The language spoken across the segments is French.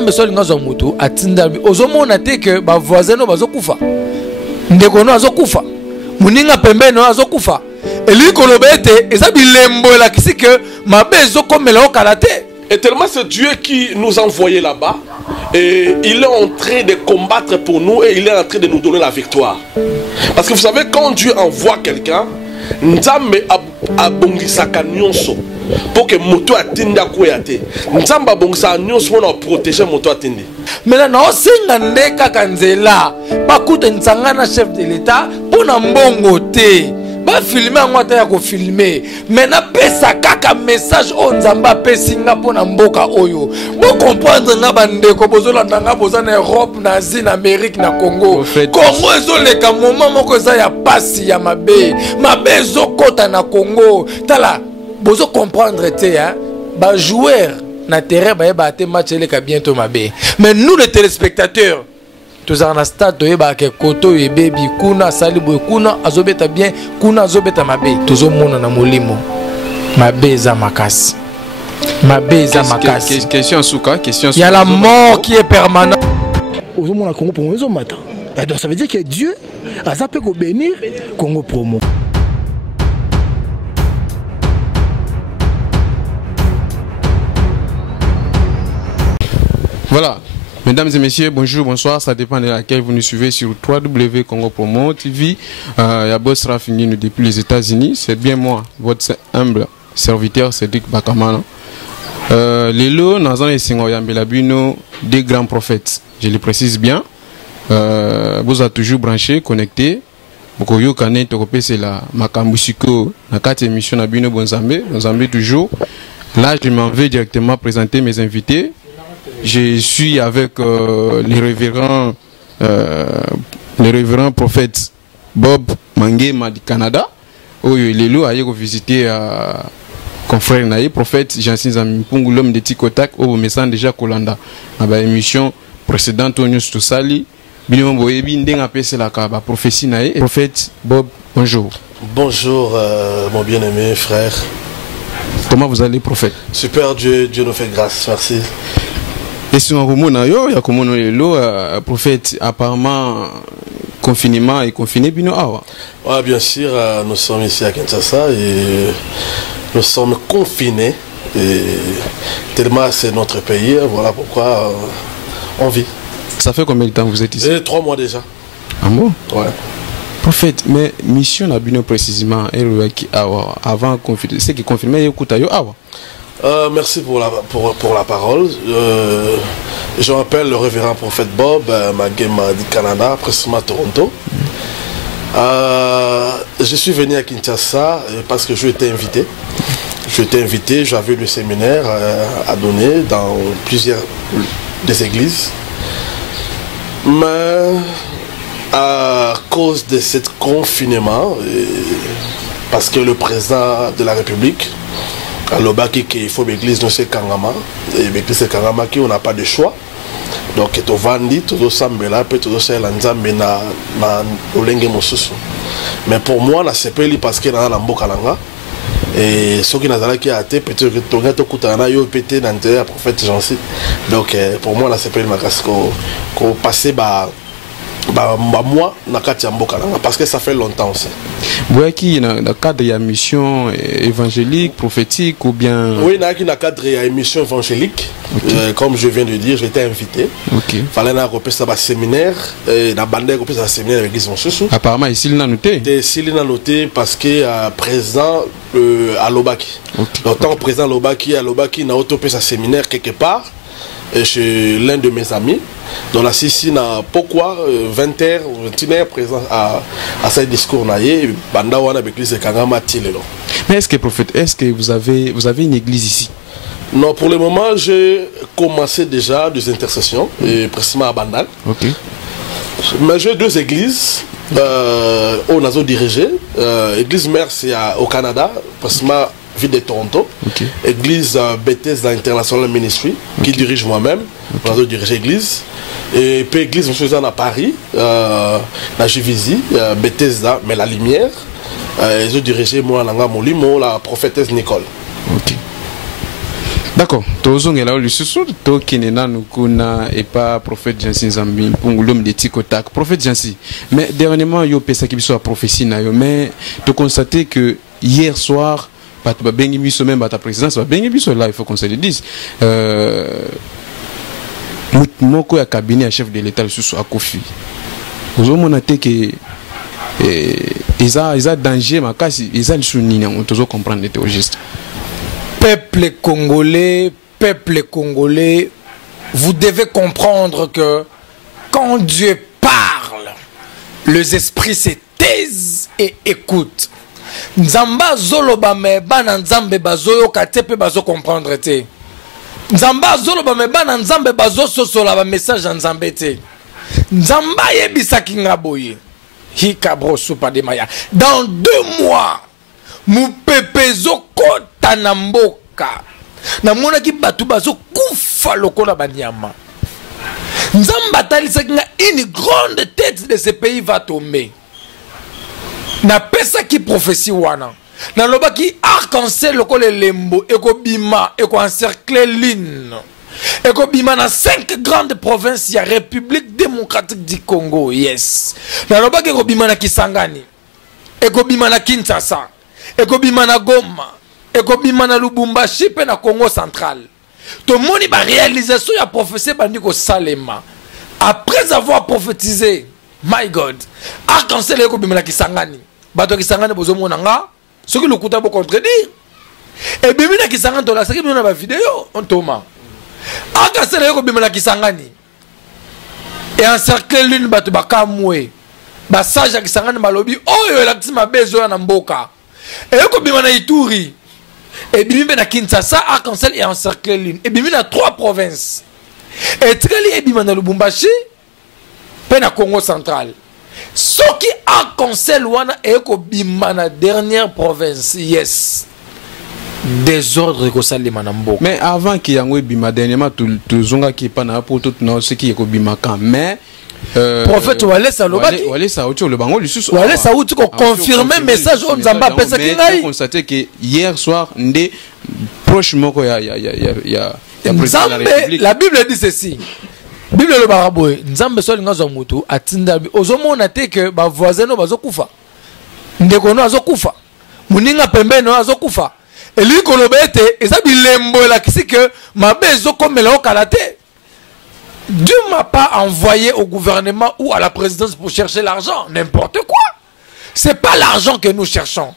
Mbesoli ngazo mutu atinda ozomona te ke ba voisin no bazokufa ndeko no azokufa muninga pembeni no azokufa eliko lobete eza bilembo la kisi ke mabezo komela okala te. Et tellement c'est Dieu qui nous a envoyés là-bas et il est en train de combattre pour nous et il est en train de nous donner la victoire. Parce que vous savez, quand Dieu envoie quelqu'un, Nzambe abongisaka nyonso pour que moto atinde akoyate. Nzambe abongisa nyonso pour protéger moto atinde. Maintenant na osenga ndeka kanzela bakuta nsangana chef de l'état pour na mbongo te. Ba filmer ngwata ya ko filmer. Maintenant pesa kaka message o Nzamba pesinga pour na mboka oyo. Bo comprendre nga bandeko bozolanda nga bozana Europe na Asie na Amérique na Congo. Congo ezoleka moment moko za ya pasi ya mabe. Mabe ezokota na Congo. Tala bozo comprendre te hein. Ba joueur na terrain ba yeba te match eleka bientôt mabe. Mais nous les téléspectateurs tous en stade to yeba ke koto e baby kuna salibo kuna azobeta bien kuna azobeta mabe tozo mona na molimo mabe za makasi mabe za makasi question souka question il y a la mort qui est permanente au monde Congo pour nous matin donc ça veut dire que Dieu a zappé ko bénir Congo promo. Voilà. Mesdames et messieurs, bonjour, bonsoir, ça dépend de laquelle vous nous suivez sur www Congo Promo TV. Il y a Boss Rafini depuis les États-Unis. C'est bien moi, votre humble serviteur Cédric Bakamana. Les lots, nous avons des grands prophètes. Je le précise bien. Vous êtes toujours branché, connecté. Bokoyo Kane Tokope, c'est la Makambusiko, la 4 émission Nabino Bonzambe toujours. Là, je m'en vais directement présenter mes invités. Je suis avec les révérends prophètes Bob Mangema du Canada. Où il est là, il a visité confrère Naïe, prophète Jean-Sins Amimpungu, l'homme de Tikotak, au message déjà Kolanda. Dans l'émission précédente, on nous sali. Bien, Boyebi, Ndenga Pese la Kaba, prophétie Naïe. Prophète Bob, bonjour. Bonjour, mon bien-aimé frère. Comment vous allez, prophète? Super, Dieu nous fait grâce, merci. Et si on remonte, il y a comme le prophète apparemment confinement et confiné bino awa. Ouais, bien sûr, nous sommes ici à Kinshasa et nous sommes confinés et tellement c'est notre pays, voilà pourquoi on vit. Ça fait combien de temps vous êtes ici? 3 mois déjà. Ah bon? Ouais. Prophète, mais mission a bino précisément avant confinement, c'est qui confirmé écoute ayo awa. Merci pour la parole. Je m'appelle le révérend prophète Bob Mangema du Canada, précisément à Toronto. Je suis venu à Kinshasa parce que je été invité. J'avais le séminaire à donner dans plusieurs des églises. Mais à cause de ce confinement, parce que le président de la République, Alobaki qu'il faut l'église de ce Kangama et l'église Kangama qui on n'a pas de choix donc to vandi to sambela peut to sela nzambe na olenge mosusu mais pour moi la sepeli parce que na mboka langa et ceux qui n'azala qui a été peut-être que tonga to kutana yo pété dans le prophète Jean-Cy donc pour moi la sepeli makasiko ko passer moi nakati mboka langa parce que ça fait longtemps aussi. Qui dans le cadre de la mission évangélique, prophétique ou bien... Oui, dans le cadre de la mission évangélique, comme je viens de dire, j'ai été invité. Il fallait faire un séminaire, dans un séminaire avec l'église Monsusu. Apparemment, ici, il a noté. Ici, il a noté parce que présent à Lobaki. Donc, tant présent à Lobaki, il a autopé un séminaire quelque part chez l'un de mes amis. Donc la Sissi n'a pourquoi 20h ou 21h présent à ce discours naïe bandawana avec l'église Kangama Tilelo. Mais est-ce que prophète, est-ce que vous avez une église ici? Non, pour le moment j'ai commencé déjà des intercessions et précisément à Bandal. Mais j'ai 2 églises où nous avons dirigé. Église mère c'est au Canada, précisément ville de Toronto. Église Bethesda International Ministry qui dirige moi-même. Nous avons dirigé l'église. Et puis l'église nous faisons à Paris, la Jivizi, Bethesda, mais la lumière. Ils ont dirigé moi la prophétesse Nicole. D'accord. Tozongela le susu to kinena nukuna et pas prophète Jansi Zambi pour l'homme de Tikotak. Prophète Jansi. Mais dernièrement yo pesa ki biso a prophétie na yo mais tu constater que hier soir pas ba bengi biso même ta présidence ba bengi biso là il faut qu'on se le dise. Moko ya cabinet à chef de l'état le susu a Kofi. Ozo monate que ils a danger makasi ils a le sunina on tozo comprendre au juste. Peuple congolais, vous devez comprendre que quand Dieu parle, les esprits se taisent et écoutent. Nzamba zoloba me bana nzambe bazoyo katepe bazo comprendre te. Nzamba zoloba me bana nzambe bazo sosola ba message nzambe te. Nzamba yebisa kingaboye. Hikabro supa de maya. Dans 2 mois, mupepezo kota na mboka namona ki batu bazo kufa lokola banyama. Nzamba talisaki nga une grande tête de ce pays va tomber. Na pesa ki prophétie wana na loba ki arc-en-ciel lokola lembo ekobima encercler lune ekobima na 5 grandes provinces ya République démocratique du Congo. Yes, na loba ki ekobima na Kisangani, ekobima na Kinshasa, ekobima na Goma, ekobima na Lubumbashi pe na Congo central. To moni ba réalisation ya prophétie bandiko Salema. Après avoir prophétisé, my God, arc-en-ciel ekobima na Kisangani. Bato Kisangani bozo mona nga, ce qui le coûte pour contredire. Et bimi na Kisangani to la saki bimi na ba vidéo on toma. Arc-en-ciel ekobima na Kisangani. Et encercler l'une bato bakamwe. Ba sage ya Kisangani balobi oyo elakisi mabezo na mboka. Et ekobima na Ituri. Et bimi na Kinshasa, arc-en-ciel et encercler l'une. Et bimi na 3 provinces. Et treli et bimi na Lubumbashi, pe na Congo central. Ce qui arc-en-ciel wana ekobima na dernière province. Yes. Désordre ko salima na mboka. Mais avant qu'il y ait bima dernièrement tout zonga qui pas na pour tout non ce qui ekobima quand mais prophète Wale Salobaki Wale Saouti le bango lusus Wale Saouti ko confirmer message on Nzamba pesa ki ngai constater que hier soir ndé prochement ko ya Nzambe, la Bible dit ceci. Bible le baraboy Nzambe so linga zo mutu atinda ozomona te que ba voisin no bazokufa ndeko no azokufa muninga pembeni no azokufa eli kolobete eza bilembo la kisi que mabezo comme la okalate. Dieu m'a pas envoyé au gouvernement ou à la présidence pour chercher l'argent. N'importe quoi. C'est pas l'argent que nous cherchons.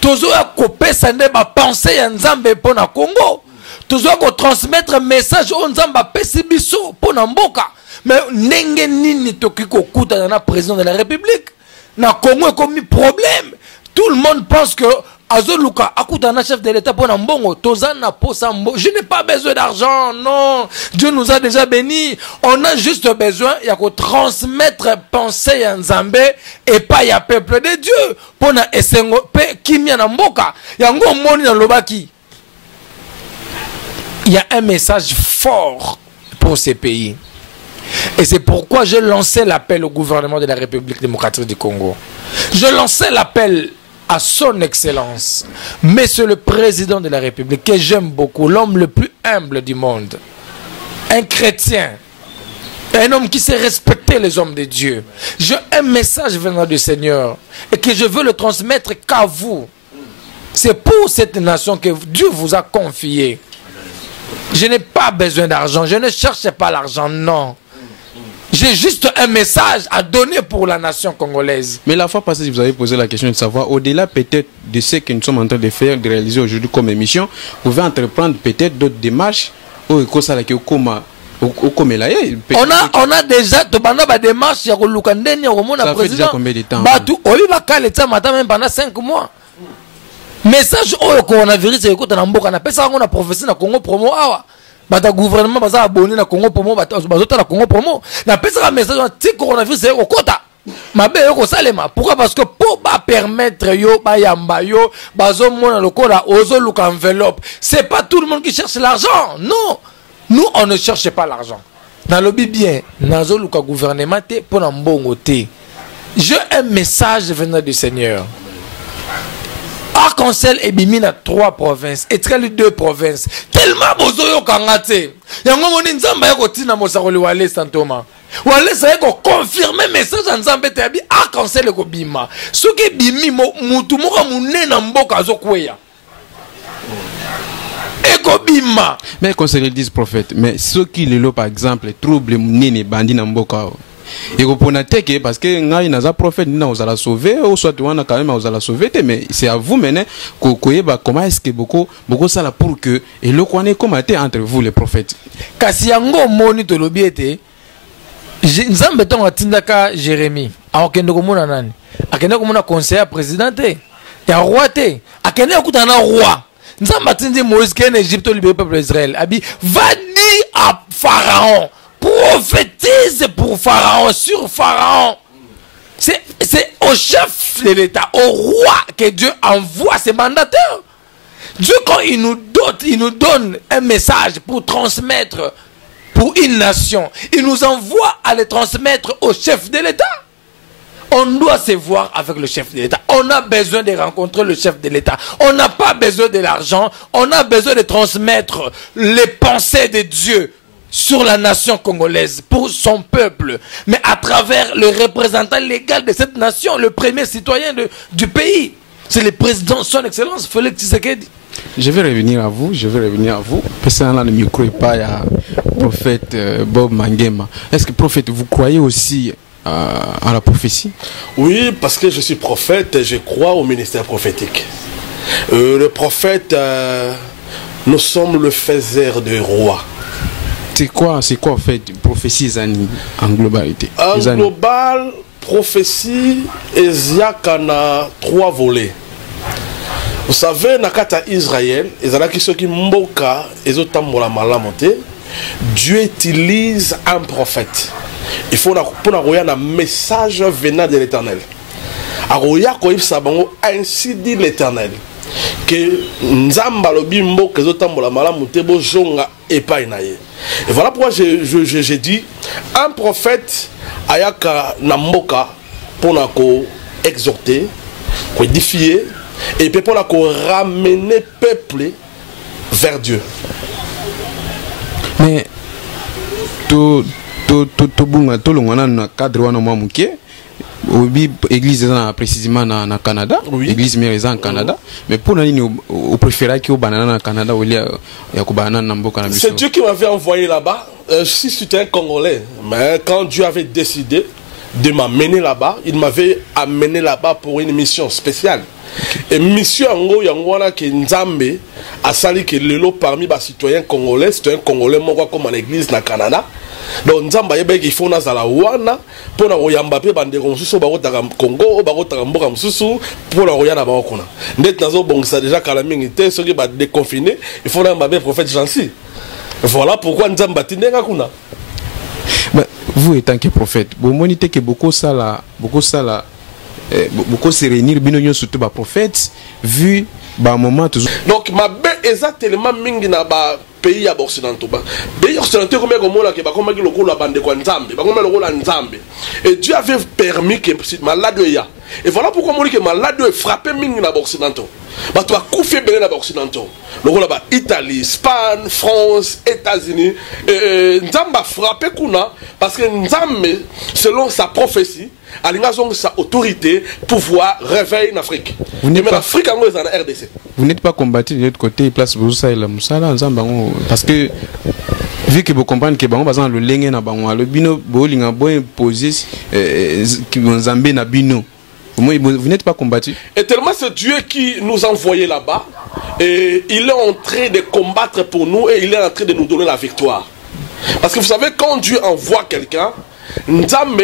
Tozo ya kopé sande ba penser ya Nzambe pona Congo. Tozo ya ko transmettre message au Nzamba pesi biso pona mboka. Mais ndenge nini toki ko kuta na président de la République. Na Congo comme problème. Tout le monde pense que Azoluka akutana chef de l'État pour Nambongo Tozana Posambo. Je n'ai pas besoin d'argent, non. Dieu nous a déjà bénis. On a juste besoin de transmettre pensée à Nzambe et pas à peuple de Dieu. Pour na esengo pe kimia na mboka. Yango moni na lobaki. Il y a un message fort pour ces pays. Et c'est pourquoi je lançais l'appel au gouvernement de la République démocratique du Congo. Je lançais l'appel à son excellence, Monsieur le Président de la République, que j'aime beaucoup, l'homme le plus humble du monde, un chrétien, un homme qui sait respecter les hommes de Dieu. J'ai un message venant du Seigneur et que je veux le transmettre qu'à vous. C'est pour cette nation que Dieu vous a confié. Je n'ai pas besoin d'argent, je ne cherche pas l'argent, non. J'ai juste un message à donner pour la nation congolaise. Mais la fois passée, vous avez posé la question de savoir, au-delà peut-être de ce que nous sommes en train de faire, de réaliser aujourd'hui comme émission, vous pouvez entreprendre peut-être d'autres démarches. On a déjà des démarches. Ça fait déjà combien de temps? Pendant 5 mois. Message au coronavirus, écoute, on a prophétie na Congo promo. Bata gouvernement baza abonné na Congo promo bazota na Congo promo na pesa message anti coronavirus au kota mabe ko salema. Pourquoi? Parce que pour ba permettre yo ba yamba yo bazo mona lokola ozo look enveloppe. C'est pas tout le monde qui cherche l'argent, non. Nous on ne cherche pas l'argent. Dans le bien nazo look gouvernement te pour na mbongo te. J'ai un message venant du Seigneur. arc-en-ciel ebimi na 3 provinces etikali 2 provinces tellement bozoyo kangate yango moni nzamba ya kotina mosakoli wale santoma wale sa ko confirmer message ya nzambe te abi arc-en-ciel ekobima soki bimi mutu moko munena mboka azokweya ekobima. Mais qu'on se le dise prophète, mais ceux qui le par exemple trouble nene bandi na mboka et qu'on peut attaquer parce que ngai naza prophète na vous allez sauver ou soit on a quand même vous allez sauver mais c'est à vous maintenant koyeba comment est-ce que beaucoup ça là pour que et le connaît comment était entre vous les prophètes kasi yango moni to lobiete nzambe tonga tindaka Jérémie akende komona nani akende komona conseiller président te ya roi te akende kutana roi nzambe atindi Moïse ken Égypte libérer peuple d'Israël abi va dire à Pharaon prophétise pour Pharaon sur Pharaon. C'est au chef de l'État, au roi que Dieu envoie ses mandataires. Dieu quand il nous donne un message pour transmettre pour une nation, il nous envoie à le transmettre au chef de l'État. On doit se voir avec le chef de l'État. On a besoin de rencontrer le chef de l'État. On n'a pas besoin de l'argent. On a besoin de transmettre les pensées de Dieu sur la nation congolaise, pour son peuple, mais à travers le représentant légal de cette nation, le premier citoyen du pays. C'est le président, son excellence, Félix Tshisekedi. Je vais revenir à vous, Personne ne me croit pas à prophète Bob Mangema. Est-ce que prophète, vous croyez aussi à la prophétie? Oui, parce que je suis prophète et je crois au ministère prophétique. Le prophète, nous sommes le faiseur des rois. C'est quoi en fait prophétie en globalité? En global, prophétie, il y a 3 volets. Vous savez, dans Israël, Dieu utilise un prophète. Il faut un message venant de l'Éternel. Ainsi dit l'Éternel. Que Nzamba lobimbo que zotambola malamu tebo zonga epai na ye. Et voilà pourquoi je dis un prophète ayaka namboka pour ko exhorter, ko édifier et puis pour ko ramener peuple vers Dieu. Mais to bunga to longana na cadre wana mwa muke église précisément na Canada, oui. Église mère en Canada, mais pour nous au préféré que au banana Canada ou il c'est Dieu qui m'avait envoyé là-bas. Si c'était un Congolais, mais quand Dieu avait décidé de m'amener là-bas, il m'avait amené là-bas pour une mission spéciale. Et mission yango yangwana que Nzambe a sali que lelo parmi les citoyens congolais, c'est un Congolais moi comme en église na Canada. Donc Nzamba yebek il faut nazala wana pour na oyamba pe bande konsusu ba kotaka Congo ba kotaka mboka mususu pour la oyana ba okuna ndet nazo bongisa déjà kala mingi te soki ba déconfiné il faut na mbabe prophète Jansi. Voilà pourquoi Nzamba tindenga kuna. Vous étant que prophète, vous monitez que beaucoup se réunir binonyo surtout ba prophète vu ba moment toujours. Donc ma be exactement mingi na ba pays à occidentaux. Pays occidentaux comme on a que comme le rôle la bande quoi Nzambe, comme le rôle Nzambe. Et Dieu avait permis que malade ya. Et voilà pourquoi on dit que malade est frappé mingi na occidentaux. Bah tu as coupé bien na occidentaux. Le rôle là Italie, Espagne, France, États-Unis. Nzamba frappé kuna parce que Nzambe selon sa prophétie sa autorité, pouvoir, réveil en Afrique. L'Afrique en RDC. Vous n'êtes pas combattu de l'autre côté, place Boussa et la Moussala, parce que vu que vous comprenez que le lengue na bango, le bino bolinga boy imposé qui Nzambe na bino. Vous n'êtes pas combattu. Et tellement c'est Dieu qui nous a envoyés là-bas et il est en train de combattre pour nous et il est en train de nous donner la victoire. Parce que vous savez quand Dieu envoie quelqu'un Nzambe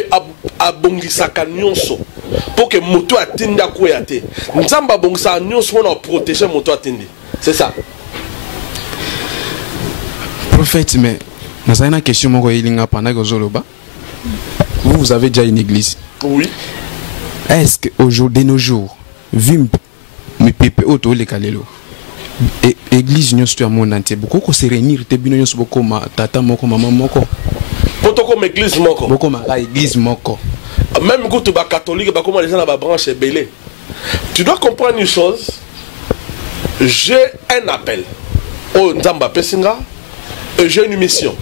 abongisaka nyonso pour que moto atindi akoya te. Nzambe abongisa nyonso pour protéger moto atindi. C'est ça. Prophète, mais dans une question moko ilinga pendant que zoloba. Vous avez déjà une église. Oui. Est-ce que aujourd'hui de nos jours, vu mes pépé auto les kalelo. Église nyonso to monde entier beaucoup ko se réunir te bino nyonso beaucoup ma tata moko maman moko. Poto comme église moko. Beaucoup ma église moko. Même quand tu es catholique, bah comment les gens dans la branche est belé. Tu dois comprendre une chose. j'ai un appel. Oh, Nzamba Pessinga, et j'ai une mission.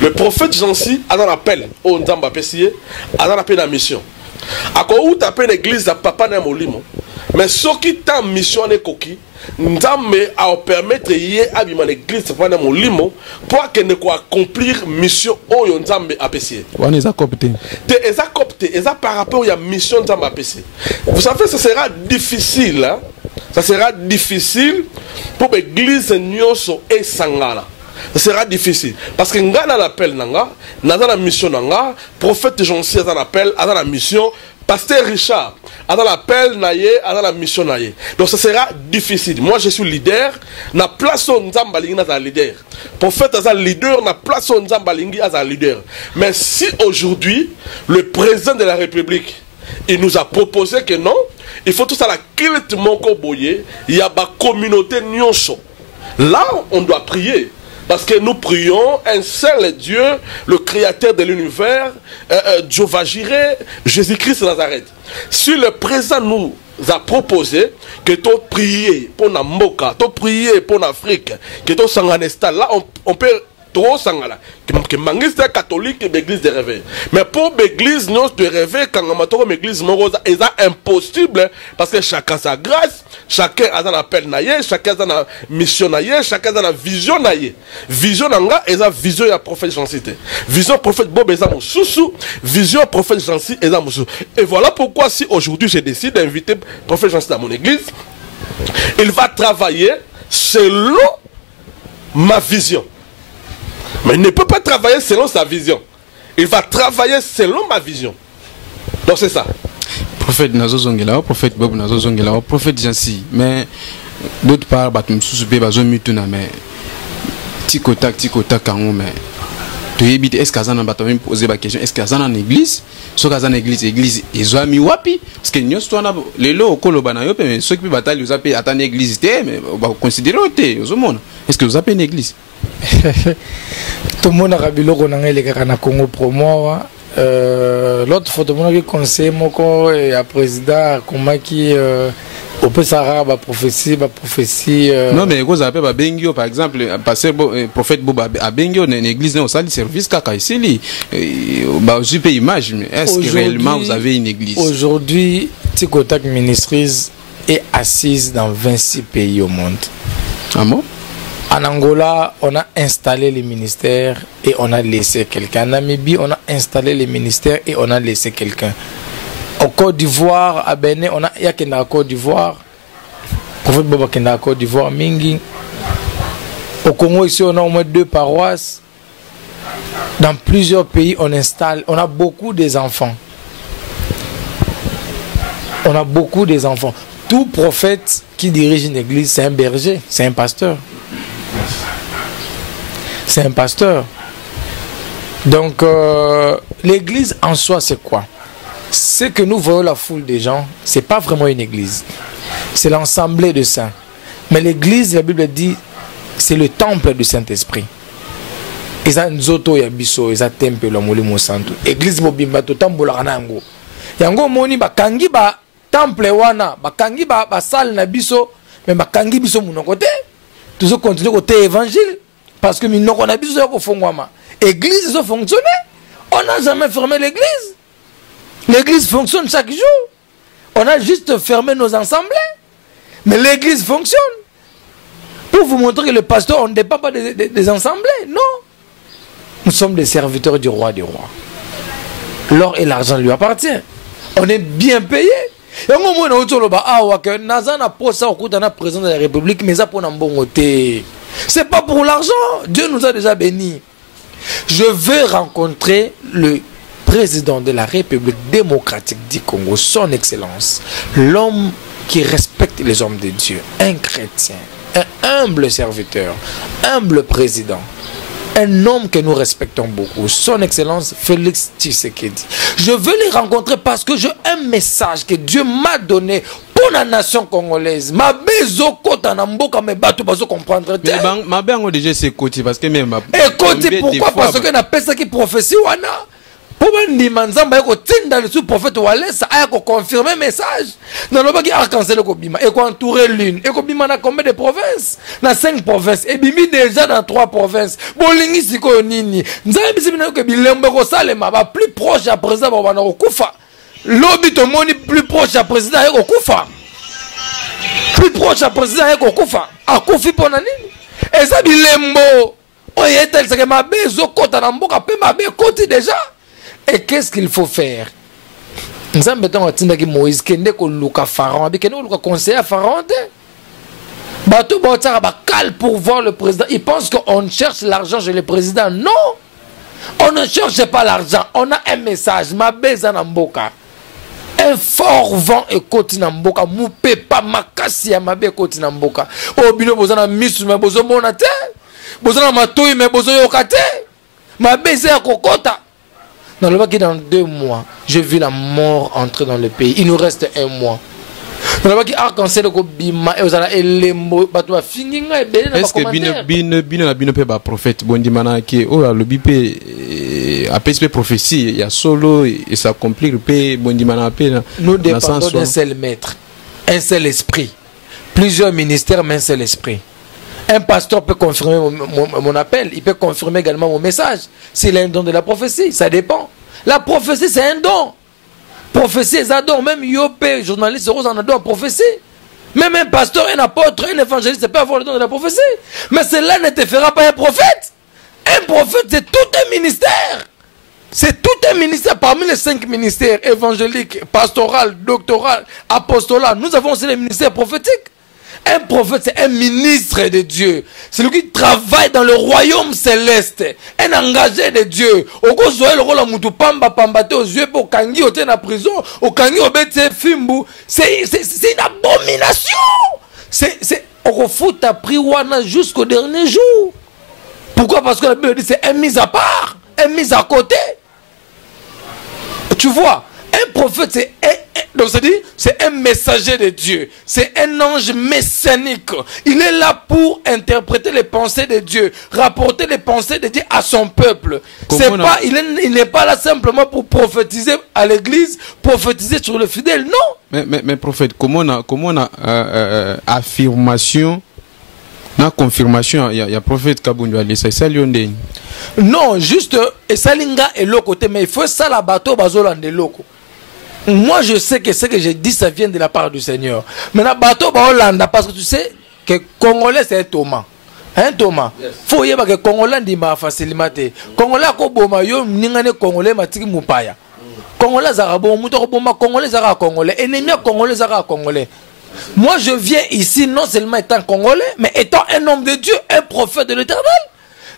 Le prophète Jansi a un appel. Oh, Nzamba Pessinga, a un appel à la mission. À quoi où t'appelles l'église à Papa Namolimo. Mais ce qui t'a mission est coquille. Nzambe a permettre yé abima l'église à Papa Namolimo pour qu'elle ne puisse accomplir mission. Oh, Nzambe a Pessinga. On est à copter. Et ça copté, et ça par rapport à la mission de PC. Vous savez, ça sera difficile, hein? Ça sera difficile pour l'église Nyoso et Sangala. Ça sera difficile. Parce que Ngana l'appel Nanga, Naza la mission Nanga, prophète Jean-Cy a l'appel, a la mission, pasteur Richard a l'appel Naye, a la mission Naye. Donc ça sera difficile. Moi je suis leader, na place où Nzambalingi na leader. Prophète a leader, na place où Nzambalingi a leader. Mais si aujourd'hui, le président de la République, il nous a proposé que non, il faut tout ça la culte Monko Boye, il y a ma communauté Nyonso. Là, on doit prier. Parce que nous prions un seul Dieu, le créateur de l'univers, Jéhovah Jireh, Jésus-Christ de Nazareth. Si le président nous a proposé que tu prier pour Namboka, tu prier pour l'Afrique, que tu s'enganesta, là on peut trop s'engala. Que l'église catholique et l'église de réveil. Mais pour l'église de réveil, quand on a l'église morosa, c'est impossible parce que chacun a sa grâce, chacun a un appel naïe, chacun a une mission naïe, chacun a une vision naïe. Vision nanga, et la vision de prophète Jansi. Vision prophète Bob et Sousou, vision prophète Jansi et Moussou. Et voilà pourquoi si aujourd'hui je décide d'inviter prophète Jansi dans mon église, il va travailler selon ma vision. Mais il ne peut pas travailler selon sa vision. Il va travailler selon ma vision. Donc c'est ça. Prophète Nazo Zongela, prophète Bob Nazo Zongela, prophète Jansi. Mais d'autre part, Batum Soussoupé, Bazo Mutuna, mais Tikotak, mais tu évites, est-ce qu'à Zana Batum poser la question, est-ce qu'à Zana en église, ce qu'à Zana église, ils ont mis wapi, parce que nous sommes les lots au Kolobana, mais ceux qui bataillent, vous avez atteint l'église, mais on va considérer au monde. Est-ce que vous avez une église? Tout le monde a biloko nanga les gars na Congo promo. L'autre fois tout le monde a conseillé moko et à président comment qui au peut s'arranger ba prophétie non mais vous avez ba bengio par exemple passer prophète Boba à bengio une église dans salle service kaka ici ba super image mais est-ce que réellement vous avez une église? Aujourd'hui Tikotak Ministries est assise dans 26 pays au monde. Ah bon? En Angola, on a installé les ministères et on a laissé quelqu'un. En Namibie, on a installé les ministères et on a laissé quelqu'un. Au Côte d'Ivoire, à Bénin, on a Yakenda Côte d'Ivoire. Prophète Boba Kenda Côte d'Ivoire, Mingi. Au Congo, ici, on a au moins 2 paroisses. Dans plusieurs pays, on installe. On a beaucoup des enfants. On a beaucoup des enfants. Tout prophète qui dirige une église, c'est un berger, c'est un pasteur. C'est un pasteur. Donc, l'église en soi, c'est quoi? Ce que nous voyons la foule des gens, ce n'est pas vraiment une église. C'est l'ensemble de saints. Mais l'église, la Bible dit, c'est le temple du Saint-Esprit. Et ça, nous autres, il y a biso, il y a temple, le Molimo Santo. Église, mobimba, tout temple, yango. Yango, moni, ba kangi, ba temple, wana, ba kangi, ba salle, na biso, mais ba kangi, biso, mon côté. Tout ça continue côté évangile. Parce que nous avons besoin de faire l'église a fonctionné. On n'a jamais fermé l'église. L'église fonctionne chaque jour. On a juste fermé nos assemblées. Mais l'église fonctionne. Pour vous montrer que le pasteur, on ne dépend pas des assemblées. Non. Nous sommes des serviteurs du roi des rois. L'or et l'argent lui appartient. On est bien payé. Et au moment où on a Nazana pour ça, on a président de la République, mais ça pour un bon côté. C'est pas pour l'argent. Dieu nous a déjà bénis. Je veux rencontrer le président de la République démocratique du Congo, son excellence, l'homme qui respecte les hommes de Dieu, un chrétien, un humble serviteur, humble président. Un homme que nous respectons beaucoup, son excellence Félix Tshisekedi. Je veux les rencontrer parce que j'ai un message que Dieu m'a donné pour la nation congolaise. Ma bezoko tanamboka me bato bazo comprendre. Mais ma ben déjà c'est côté parce que même et côté pourquoi parce que na pesa qui prophétie wana Pour bandima nzamba yako tinda le sous-prophète Walesa aya ko confirmer message. Dans le baki arc-en-ciel ko bima et ko entourer l'une et ko bima na combien de provinces? Na 5 provinces et bimi déjà dans 3 provinces. Bolingi siko nini. Nzamba bisibina ko bilembo ko salema ba plus proche à président ba na okufa. Lobby to moni plus proche à président yako kufa. Plus proche à président yako kufa. Akufi pona nini? Eza bilembo. Oye tel c'est que ma bezo kota na mboka pe ma be koti déjà. Et qu'est-ce qu'il faut faire? Nous avons besoin de Moïse qui est Luka Pharaon, qui est Luka conseiller à Pharaon. Bateau Bautara calme pour voir le président. Il pense qu'on cherche l'argent chez le président. Non, on ne cherche pas l'argent. On a un message. Ma beza namboka. Un fort vent et côté namboka. Moupe pas makasi ya mabe côté namboka. Oh bino bozana misu mais bozo monate. Bozana matoi mais bozo yokate. Ma beza ya kokota. Dans le bac, dans 2 mois, j'ai vu la mort entrer dans le pays. Il nous reste 1 mois. Dans le bac, arc-en-ciel, est-ce que bino pe ba prophète bondimana qui oh le bipé a pespe prophétie il y a solo et s'accomplir pe bondimana pe nous dépendons d'un seul maître, un seul esprit, plusieurs ministères mais un seul esprit. Un pasteur peut confirmer mon appel, il peut confirmer également mon message. S'il a un don de la prophétie, ça dépend. La prophétie, c'est un don. Prophétie, c'est un don. Même Yopé, journaliste, Rose en a don à prophétie. Même un pasteur, un apôtre, un évangéliste peut avoir le don de la prophétie. Mais cela ne te fera pas un prophète. Un prophète, c'est tout un ministère. C'est tout un ministère parmi les 5 ministères évangéliques, pastoral, doctoral, apostolat. Nous avons aussi les ministères prophétiques. Un prophète, c'est un ministre de Dieu. C'est lui qui travaille dans le royaume céleste. Un engagé de Dieu. Au cours de le rôle de Moutou Pamba Pambate aux yeux pour Kangi au la prison. Au Kangi au Bete Fimbu. C'est une abomination. C'est au foot à Priwana jusqu'au dernier jour. Pourquoi? Parce que la Bible dit c'est un mis à part, un mis à côté. Tu vois, un prophète, c'est un messager de Dieu. C'est un ange messianique. Il est là pour interpréter les pensées de Dieu, rapporter les pensées de Dieu à son peuple. Il n'est pas là simplement pour prophétiser à l'église, prophétiser sur le fidèle, non. Mais prophète, comment on a affirmation, na confirmation, il y a prophète Kabundu Alisa, ça l'yonde. Non, juste, et ça linga est l'autre côté, mais il faut ça la bateau bazolan de l'autre. Moi, je sais que ce que j'ai dit, ça vient de la part du Seigneur. Maintenant, bateau baolanda, parce que tu sais que Congolais, c'est un Thomas. Un Thomas. Faut y avoir que Congolais dit ma facilement. Congolais, ko boma yo ningane Congolais matiki mupaya. Congolais zarabo, muto boma Congolais zara Congolais. Ennemi Congolais zara Congolais. Moi, je viens ici non seulement étant Congolais, mais étant un homme de Dieu, un prophète de l'Éternel.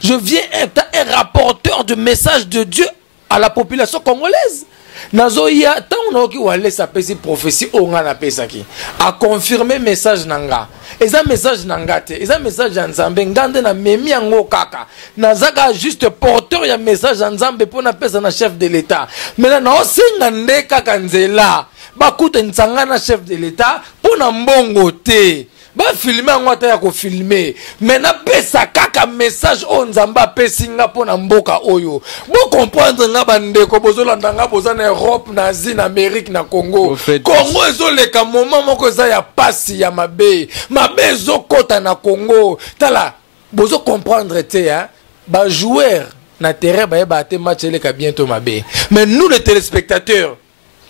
Je viens étant un rapporteur du message de Dieu à la population congolaise. Nazoya, tant on a qui wale sa pesi prophétie, on a pesaki. A confirmer message nanga. Et ça message nangate. Et ça message nzambe. Ngande na memi ango kaka. Nazaka juste porteur ya message nzambe pour na pesa na chef de l'État. Mais na osenga nde kaka nzela. Bakuta nsangana chef de l'État pour na mbongo te. Ba filmer ngwata ya ko filmer. Mais na pesa kaka message on nzamba pesinga pour na mboka oyo. Bo comprendre nga bandeko bozolanda nga bozana Europe na Asie na Amérique na Congo. Congo ezoleka moment moko za ya pasi ya mabe. Mabe ezokota na Congo. Tala bozo comprendre te hein. Ba joueur na terrain ba te match eleka bientôt mabe. Mais nous les téléspectateurs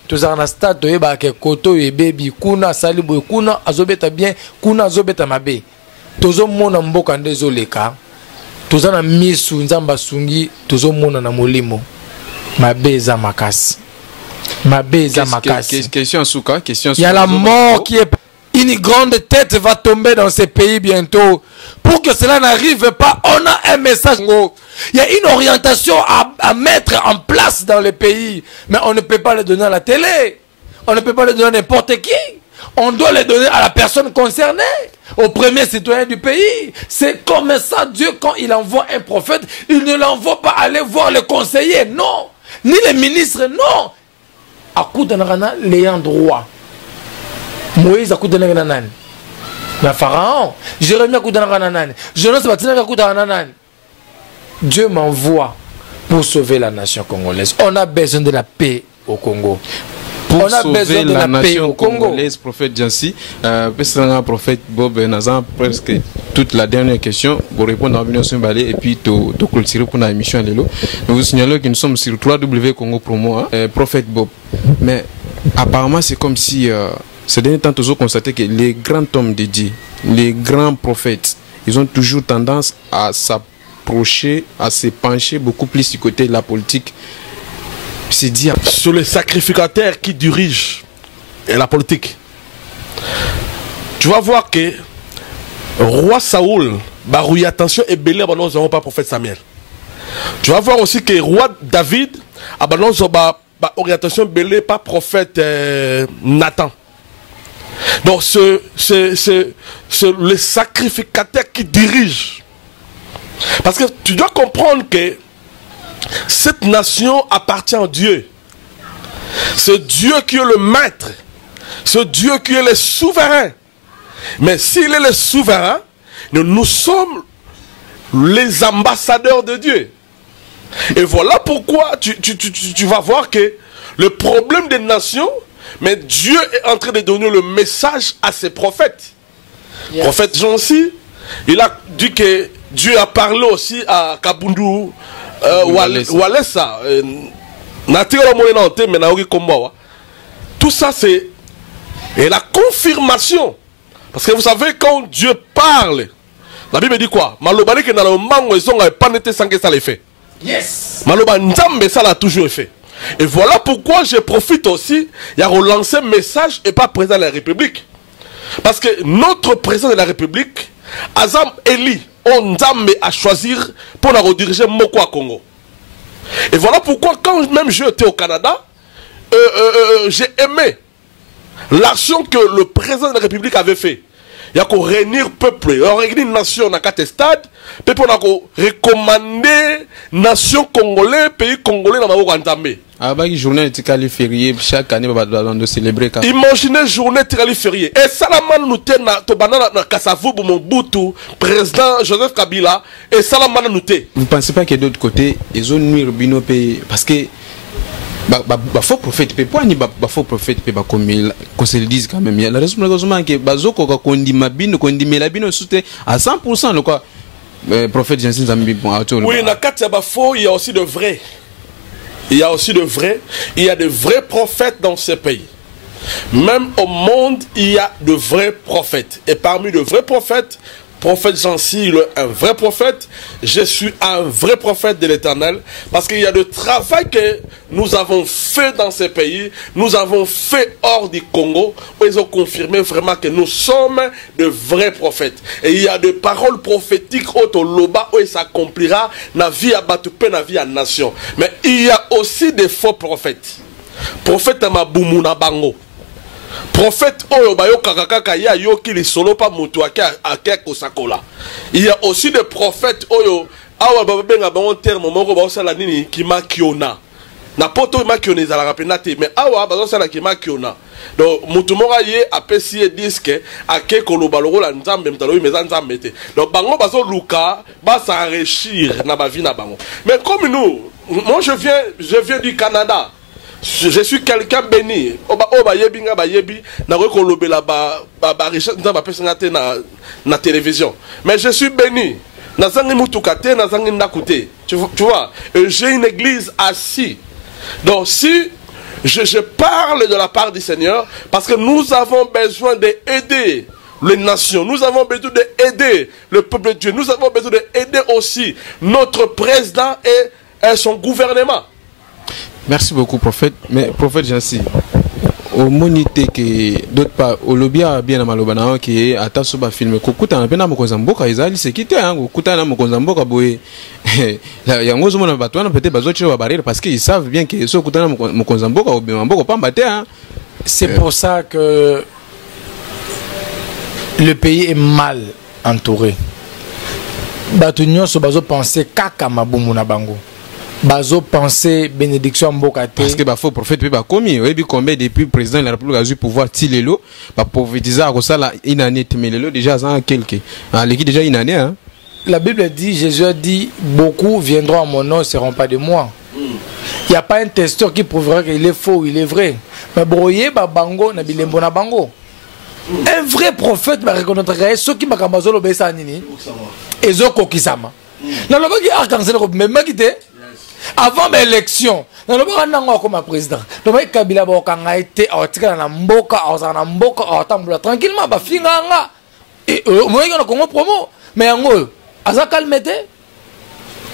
tous en stade to yeba ke koto e baby kuna salibo kuna azobeta bien kuna azobeta mabe tozo mona mboka ndezo leka toza na misu nzamba sungi tozo mona na molimo mabe za makasi question souka question il y a la mort qui est une grande tête va tomber dans ces pays bientôt. Pour que cela n'arrive pas, on a un message. Il y a une orientation à mettre en place dans le pays. Mais on ne peut pas le donner à la télé. On ne peut pas le donner à n'importe qui. On doit le donner à la personne concernée, au premier citoyen du pays. C'est comme ça Dieu, quand il envoie un prophète, il ne l'envoie pas aller voir le conseiller, non. Ni les ministres, non. À coup d'un rana, l'ayant droit. Moïse a coup d'un rana. Na Pharaon, Jérémie a coup d'un rana. Jonas Batina a coup d'un rana. Dieu m'envoie pour sauver la nation congolaise. On a besoin de la paix au Congo. Pour on a sauver besoin de la la paix nation au Congo. congolaise, prophète Jansi, prophète Bob Nazan, presque toute la dernière question pour répondre à Vignon Simbalé et puis de clôturer pour l'émission. Nous vous signalons que nous sommes sur 3W Congo Promo, prophète Bob. Mais apparemment, c'est comme si ces derniers temps, toujours constaté que les grands hommes de Dieu, les grands prophètes, ils ont toujours tendance à s'approcher, à se pencher beaucoup plus du côté de la politique. C'est dire sur les sacrificateurs qui dirigent la politique. Tu vas voir que roi Saoul, barouille attention et belé, nous n'avons pas prophète Samuel. Tu vas voir aussi que roi David, nous avons orientation belé, pas prophète Nathan. Donc les sacrificateurs qui dirigent. Parce que tu dois comprendre que cette nation appartient à Dieu. C'est Dieu qui est le maître. C'est Dieu qui est le souverain. Mais s'il est le souverain, nous sommes les ambassadeurs de Dieu. Et voilà pourquoi tu vas voir que le problème des nations, mais Dieu est en train de donner le message à ses prophètes. Yes. Prophète Jansi, il a dit que Dieu a parlé aussi à Kabundu, Walesa, tout ça c'est la confirmation. Parce que vous savez, quand Dieu parle, la Bible dit quoi? Malobani que dans le mango ils ont pas été sans que ça l'ait fait. Yes. Malobani Nzambe ça l'a toujours fait. Et voilà pourquoi je profite aussi, il y a relancé un message et pas président de la République. Parce que notre président de la République, Azam Eli, on a choisir pour la rediriger Moko à Congo. Et voilà pourquoi quand même j'étais au Canada, j'ai aimé l'action que le président de la République avait fait. Il y a qu'on réunir peuple, réunir nation dans 4 stades, puis on a recommandé nation congolais, pays congolais dans ma Nzambe. Avec journée de férié chaque année on célébrer. Imaginez journée de férié. Et Salaman nous tient na Kasavu Mobutu, président Joseph Kabila et Salaman nous tient. Vous pensez pas que d'autre côté ils ont nuire bino pays parce que faux prophète peut pas ni faux prophète peut pas comme qu'on se le dise quand même. Il y a la raison que bazoko qu'on dit mabino qu'on dit melabino soute à 100% le quoi prophète Jansi Zambi bon à tout. Oui, na quatre faux, il y a aussi de vrais. Il y a aussi de vrais, il y a de vrais prophètes dans ce pays. Même au monde, il y a de vrais prophètes. Et parmi de vrais prophètes, prophète Jansi, il est un vrai prophète. Je suis un vrai prophète de l'Éternel. Parce qu'il y a de travail que nous avons fait dans ces pays. Nous avons fait hors du Congo. Où ils ont confirmé vraiment que nous sommes de vrais prophètes. Et il y a des paroles prophétiques au Loba où il s'accomplira dans la vie à Batupé, dans la vie à nation. Mais il y a aussi des faux prophètes. Prophète Maboumuna Bango. Prophète oyo bayo kakaka ya yo ki li solo pa mutu ake kosakola. Il y a aussi des prophètes oyo awa babenga bon terme moko ba osala nini ki makiona. Na poto makiona za la rapenate mais awa ba osala ki makiona. Donc mutu moko ye apesi disque ake koloba lokola nzambe mtalo mais nzambe te. Donc bango bazo luka ba s'enrichir na ba vie na bango. Mais comme nous, moi je viens du Canada. Je suis quelqu'un béni. Oba yebi nga ba yebi na ko lobela ba richesse nzamba pesa na télévision. Mais je suis béni. Na zangi mutukate na zangi ndakute. Tu vois, j'ai une église assise. Donc si je parle de la part du Seigneur parce que nous avons besoin d'aider les nations, nous avons besoin d'aider le peuple de Dieu, nous avons besoin d'aider aussi notre président et son gouvernement. Merci beaucoup, prophète. Mais prophète Jansi, au monité que d'autres pas, au lobby a bien à Malobana qui est à Tassoba filmé. Kokuta na pena mokozamboka izali sekite hein. Kokuta na mokozamboka boye. Il y a un gros monde batouana peut-être bazochi va barrière parce qu'ils savent bien que ce kokuta na mokozamboka ou bien mboko pas mbaté hein. C'est pour ça que le pays est mal entouré. Batunyo so bazo penser kaka mabumuna bango. Bazo penser bénédiction mbokate parce que faux prophète peut pas commis et puis combien depuis président de la République a eu pouvoir tilelo ba prophétiser à ça là une année mais déjà ça quelque l'équipe déjà une année hein la Bible dit, Jésus a dit, beaucoup viendront à mon nom, ne seront pas de moi. Il n'y a pas un testeur qui prouvera qu'il est faux ou il est vrai. Mais broyer bango na bilembo na bango. Un vrai prophète va reconnaître ceux qui m'akamazolo besa nini. Ezoko kisama. Na loba ki arc-en-ciel ko même kité. Avant l'élection, na loba nanga comme président. Loba Kabila ba kanga été atika na mboka azana mboka atambula tranquillement ba finganga. Et moi na Congo promo mais yango aza calmete.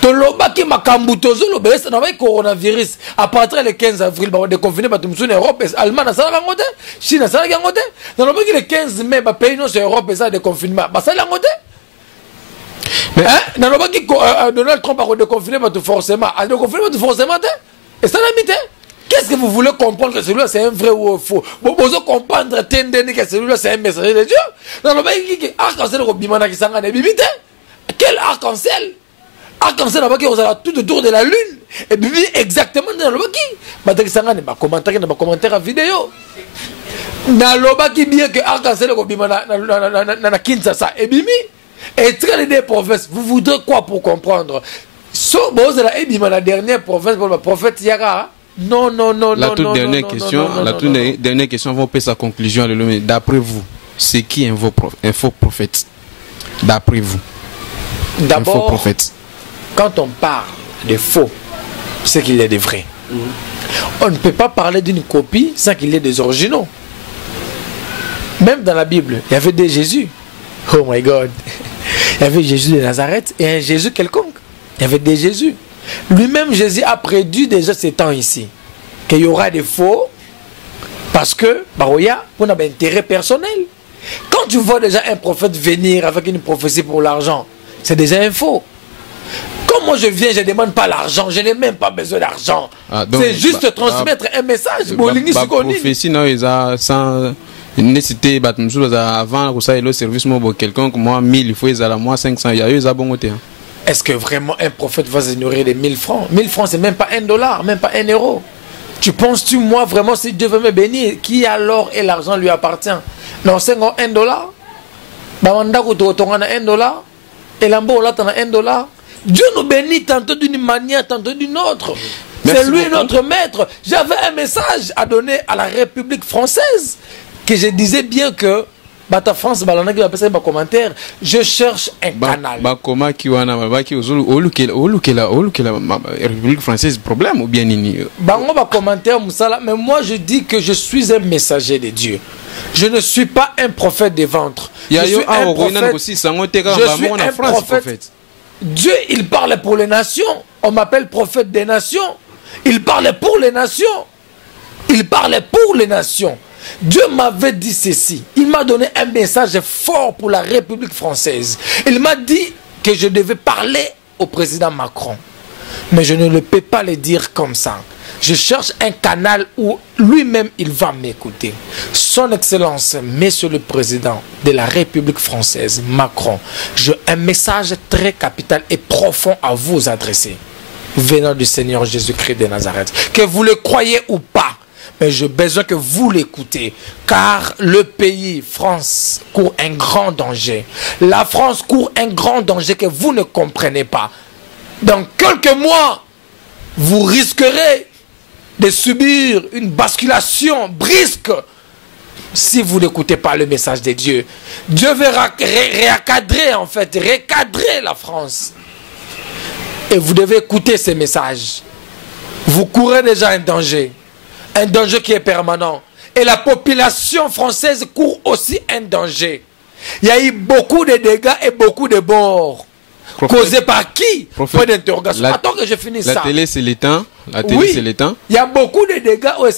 Toloba ki makambutozo lo besa na ba coronavirus à partir le 15 avril ba déconfiné ba tumsune Europe Allemagne ça la ngote Chine ça la ngote na loba ki le 15 mai ba pays non c'est Europe ça déconfinement ba ça la ngote mais na loba ki Donald Trump a déconfiné ba tout forcément a déconfiné ba tout forcément et ça la mité. Qu'est-ce que vous voulez comprendre que celui-là c'est un vrai ou faux? Vous pouvez comprendre que celui-là c'est un messager de Dieu. Na loba ki arc-en-ciel ko bimana ki sanga ne bimité. Quel arc-en-ciel? Arc-en-ciel là-bas qui est tout autour de la lune et puis exactement dans le baki bataki sanga ne ba commentaire vidéo na lobaki bien que arc-en-ciel ko bima na Kinshasa et bimi et très des prophètes vous voudrez quoi pour comprendre so bon c'est la bima la dernière prophète pour le prophète Yara non la toute dernière question va faire sa conclusion d'après vous c'est qui un faux prophète d'après vous d'abord un faux prophète. Quand on parle de faux, c'est qu'il y a des vrais. On ne peut pas parler d'une copie sans qu'il y ait des originaux. Même dans la Bible, il y avait des Jésus. Oh my God. Il y avait Jésus de Nazareth et un Jésus quelconque. Il y avait des Jésus. Lui-même, Jésus a prédit déjà ces temps ici qu'il y aura des faux parce que, baroya, on a un intérêt personnel. Quand tu vois déjà un prophète venir avec une prophétie pour l'argent, c'est déjà un faux. Quand moi je viens, je ne demande pas l'argent, je n'ai même pas besoin d'argent. C'est juste transmettre un message. Prophétie, non, ils ont sans nécessité, avant ça, le service, moi, quelqu'un, moi, 1000, il faut, ils ont moi, 500, il y a eu, ils ont bon côté. Est-ce que vraiment un prophète va se nourrir de 1000 francs? 1000 francs, c'est même pas $1, même pas €1. Tu penses-tu, moi, vraiment, si Dieu veut me bénir, qui alors et l'argent lui appartient? Non, c'est $1. Bamanda ko to tonga na $1 et lambo là t'en as $1. Dieu nous bénit tantôt d'une manière, tantôt d'une autre. C'est lui beaucoup. Notre maître. J'avais un message à donner à la République française que je disais bien que Bata France, Balana qui va passer un commentaire. Je cherche un canal. Comment qui va la République française problème ou bien nini? Bango va commentaire Moussala, mais moi je dis que je suis un messager de Dieu. Je ne suis pas un prophète des ventres. Je suis un prophète. Dieu, il parle pour les nations. On m'appelle prophète des nations. Il parle pour les nations. Il parle pour les nations. Dieu m'avait dit ceci. Il m'a donné un message fort pour la République française. Il m'a dit que je devais parler au président Macron. Mais je ne peux pas le dire comme ça. Je cherche un canal où lui-même il va m'écouter. Son Excellence, Monsieur le Président de la République française, Macron, j'ai un message très capital et profond à vous adresser. Venant du Seigneur Jésus-Christ de Nazareth. Que vous le croyez ou pas, mais j'ai besoin que vous l'écoutez. Car le pays, France, court un grand danger. La France court un grand danger que vous ne comprenez pas. Dans quelques mois, vous risquerez de subir une basculation brusque si vous n'écoutez pas le message de Dieu. Dieu va recadrer la France. Et vous devez écouter ces messages. Vous courez déjà un danger qui est permanent. Et la population française court aussi un danger. Il y a eu beaucoup de dégâts et beaucoup de morts. Causé par qui? Point d'interrogation. Attends que je finisse ça. La télé, c'est l'éteint. C'est l'éteint. Il y a beaucoup de dégâts. Oui,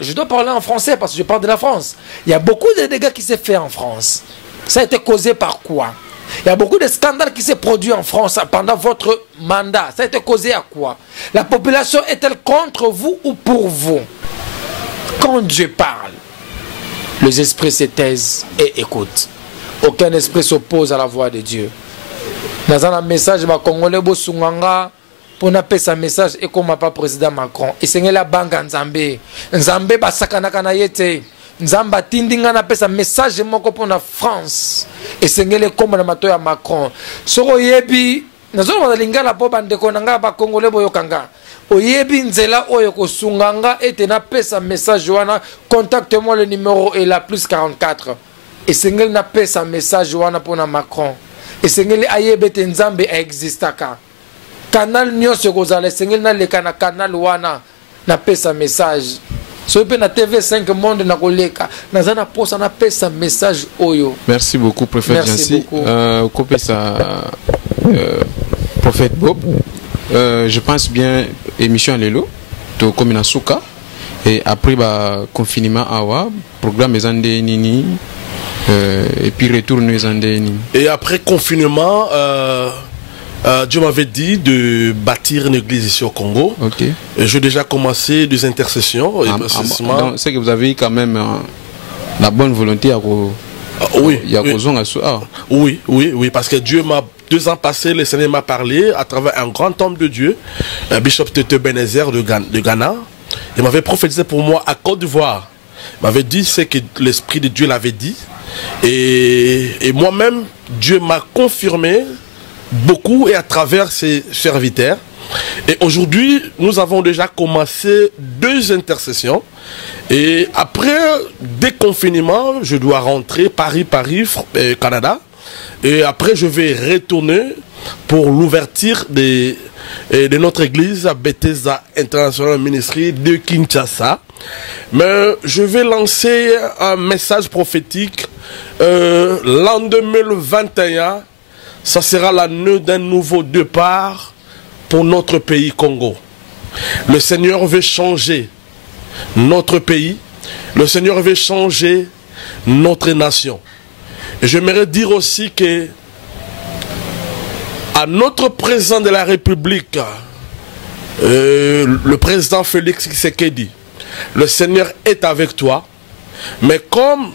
je dois parler en français parce que je parle de la France. Il y a beaucoup de dégâts qui s'est fait en France. Ça a été causé par quoi? Il y a beaucoup de scandales qui s'est produit en France pendant votre mandat. Ça a été causé à quoi? La population est-elle contre vous ou pour vous? Quand Dieu parle, les esprits se taisent et écoutent. Aucun esprit s'oppose à la voix de Dieu. Dans un message, ma Congolais Bosunganga, pour n'appeler ce message, et comme pas président Macron, et c'est la banque Nzambe. Nzambe, ba sakana kana yete. nzamba atindi nga napesa message moko mpona France esengeli ekombo na mato ya Macron soko oyebi nazoloba na lingala mpo bandeko na nga bakongole boyoka nga oyebi nzela oyo kosunga nga ete napesa message wana contacte moi le numéro est la plus 44 esengeli napesa message wana mpona Macron esengeli ayebe ete nzambe aexistaka canal nyonso ekozala esengeli naleka na canal wana napesa message soki mpe na TV5 monde nakoleka naza na posa napesa message oyo. Merci beaucoup prophète Jansi. Kopesa prophète Bob. Je pense bien émission lelo to komina suka et après confinement awa programme ezande nini et puis retourne ezande nini. Et après confinement Dieu m'avait dit de bâtir une église ici au Congo. Okay. J'ai déjà commencé des intercessions. C'est que vous avez quand même la bonne volonté à oui, parce que Dieu m'a 2 ans passés, le Seigneur m'a parlé à travers un grand homme de Dieu, Bishop Tete Benezer de Ghana. Il m'avait prophétisé pour moi à Côte d'Ivoire. Il m'avait dit ce que l'Esprit de Dieu l'avait dit. Et moi-même, Dieu m'a confirmé beaucoup et à travers ses serviteurs. Et aujourd'hui, nous avons déjà commencé 2 intercessions. Et après déconfinement, je dois rentrer Paris, Canada. Et après, je vais retourner pour l'ouverture de notre église à Bethesda International Ministry de Kinshasa. Mais je vais lancer un message prophétique l'an 2021. Ça sera l'année d'un nouveau départ pour notre pays Congo. Le Seigneur veut changer notre pays. Le Seigneur veut changer notre nation. Et j'aimerais dire aussi que à notre président de la République, le président Félix Tshisekedi, le Seigneur est avec toi. Mais comme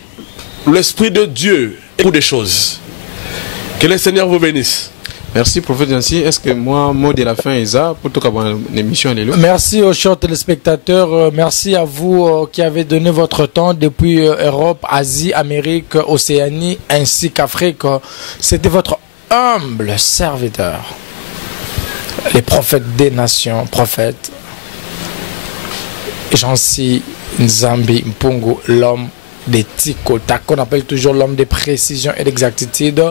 l'Esprit de Dieu est beaucoup de choses, que le Seigneur vous bénisse. Merci prophète Jansi. Est-ce que moi, mot de la fin, Isa, pour tout cas, l'émission est là. Merci aux chers téléspectateurs. Merci à vous qui avez donné votre temps depuis Europe, Asie, Amérique, Océanie, ainsi qu'Afrique. C'était votre humble serviteur. Les prophètes des nations, prophètes. Jansi Nzambi Mpungu, l'homme des Tikota, qu'on appelle toujours l'homme de précision et d'exactitude.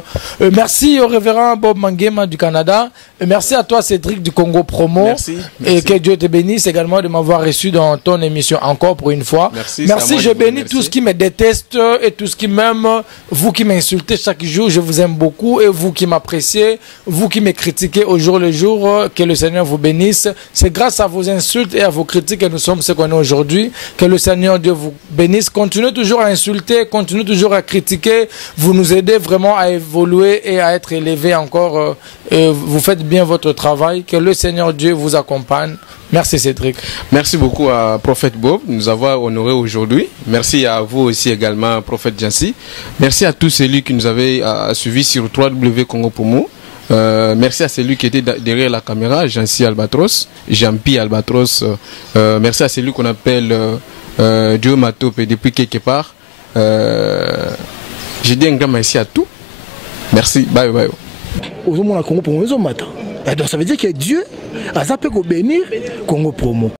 Merci au révérend Bob Mangema du Canada. Merci à toi Cédric du Congo Promo. Merci. Et que Dieu te bénisse également de m'avoir reçu dans ton émission encore pour une fois. Merci, je bénis tous ceux qui me détestent et tous ceux qui m'aiment. Vous qui m'insultez chaque jour, je vous aime beaucoup. Et vous qui m'appréciez, vous qui me critiquez au jour le jour, que le Seigneur vous bénisse. C'est grâce à vos insultes et à vos critiques que nous sommes ce qu'on est aujourd'hui. Que le Seigneur Dieu vous bénisse. Continuez toujours à insulter, continuez toujours à critiquer. Vous nous aidez vraiment à évoluer et à être élevés encore. Vous faites bien votre travail. Que le Seigneur Dieu vous accompagne. Merci Cédric. Merci beaucoup à Prophète Bob de nous avoir honorés aujourd'hui. Merci à vous aussi également, Prophète Jansi. Merci à tous celui qui nous avait suivis sur www.congo.mo. Merci à celui qui était derrière la caméra, Jansi Albatros, Jean-Pi Albatros. Merci à celui qu'on appelle Dieu Matop depuis quelque part. J'ai dit un grand merci à tout. Merci. Bye bye. Donc ça veut dire que Dieu a zappé pour bénir Congo Promo.